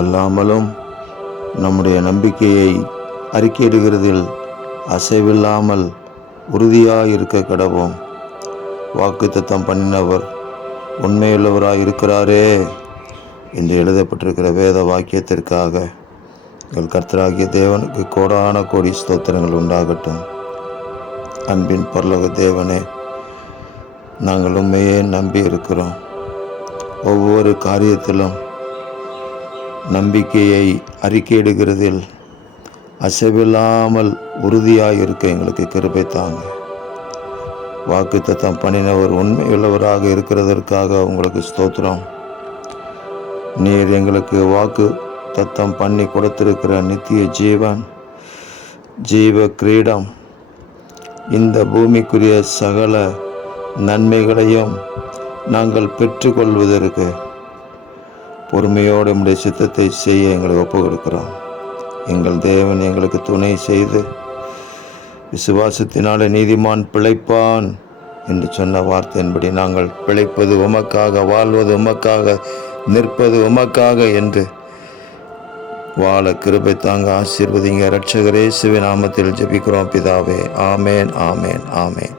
அல்லாமலும் நம்முடைய நம்பிக்கையை அறிக்கையிடுகிறதில் அசைவில்லாமல் உறுதியாக இருக்க கடவோம். வாக்குத்தத்தம் பண்ணினவர் உண்மையுள்ளவராக இருக்கிறாரே என்று எழுதப்பட்டிருக்கிற வேத வாக்கியத்திற்காக எங்கள் கர்த்தராகிய தேவனுக்கு கோடான கோடி ஸ்தோத்திரங்கள் உண்டாகட்டும். அன்பின் பரலோக தேவனே, நாங்கள் உண்மையே நம்பி இருக்கிறோம். ஒவ்வொரு காரியத்திலும் நம்பிக்கையை அறிக்கையிடுகிறதில் அசைவில்லாமல் உறுதியாக இருக்க எங்களுக்கு கிருபை தாங்க. வாக்குத்தத்தம் பண்ணினவர் உண்மையுள்ளவராக இருக்கிறதற்காக உங்களுக்கு ஸ்தோத்திரம். நீர் எங்களுக்கு வாக்கு தத்தம் பண்ணி கொடுத்திருக்கிற நித்திய ஜீவன், ஜீவ கிரீடம், இந்த பூமிக்குரிய சகல நன்மைகளையும் நாங்கள் பெற்றுக்கொள்வதற்கு பொறுமையோடு நம்முடைய சித்தத்தை செய்ய எங்களை ஒப்பு கொடுக்கிறோம். எங்கள் தேவன் எங்களுக்கு துணை செய்து விசுவாசத்தினாலே நீதிமான் பிழைப்பான் என்று சொன்ன வார்த்தையின்படி நாங்கள் பிழைப்பது உமக்காக, வாழ்வது உமக்காக, நிற்பது உமக்காக என்று வாழ கிருபை தாங்க. ஆசீர்வதிங்க. இரட்சகர் இயேசுவின் நாமத்தில் ஜெபிக்கிறோம் பிதாவே. ஆமேன், ஆமேன், ஆமேன்.